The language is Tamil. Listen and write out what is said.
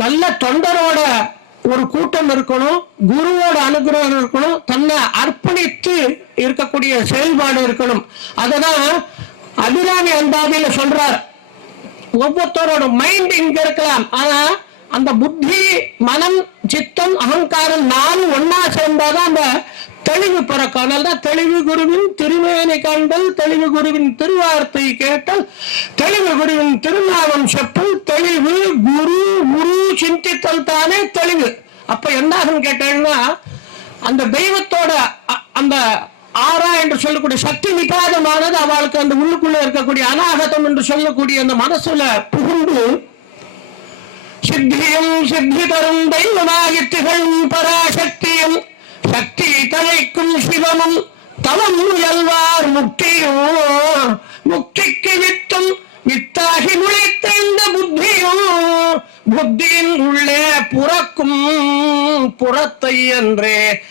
நல்ல தொண்டரோட ஒரு கூட்டம் இருக்கணும் குருவோட அனுகிரகம் இருக்கணும் தன்னை அர்ப்பணித்து இருக்கக்கூடிய செயல்பாடு இருக்கணும். அததான் அபிராமி அந்தாதியில சொல்றார் ஒவ்வொருத்தரோட மைண்ட் இங்க இருக்கலாம். ஆனா அந்த புத்தி மனம் சித்தம் அகங்காரம் நானும் ஒன்னா சேர்ந்தாதான் அந்த தெளிவு பிறக்கும். அதனால்தான் தெளிவு குருவின் திருமேனி கண்டல் தெளிவு குருவின் திருவார்த்தை கேட்டல் தெளிவு குருவின் திருநாமம் செப்பல் சிந்தித்தல் தானே தெளிவு. அப்ப என்ன ஆகும் கேட்டேன்னா அந்த தெய்வத்தோட அந்த ஆறா என்று சொல்லக்கூடிய சக்தி விகாதமானது அவளுக்கு அந்த உள்ளுக்குள்ள இருக்கக்கூடிய அநாகதம் என்று சொல்லக்கூடிய அந்த மனசுல புகுந்து சித்தியும் சித்தி தரும் தெய்வமாகி திகழும் பராசக்தியும் சக்தி தழைக்கும் சிவமும் தவம் முயல்வார் முக்தியும் புத்தியின் உள்ளே புறக்கும் புறத்தை என்றே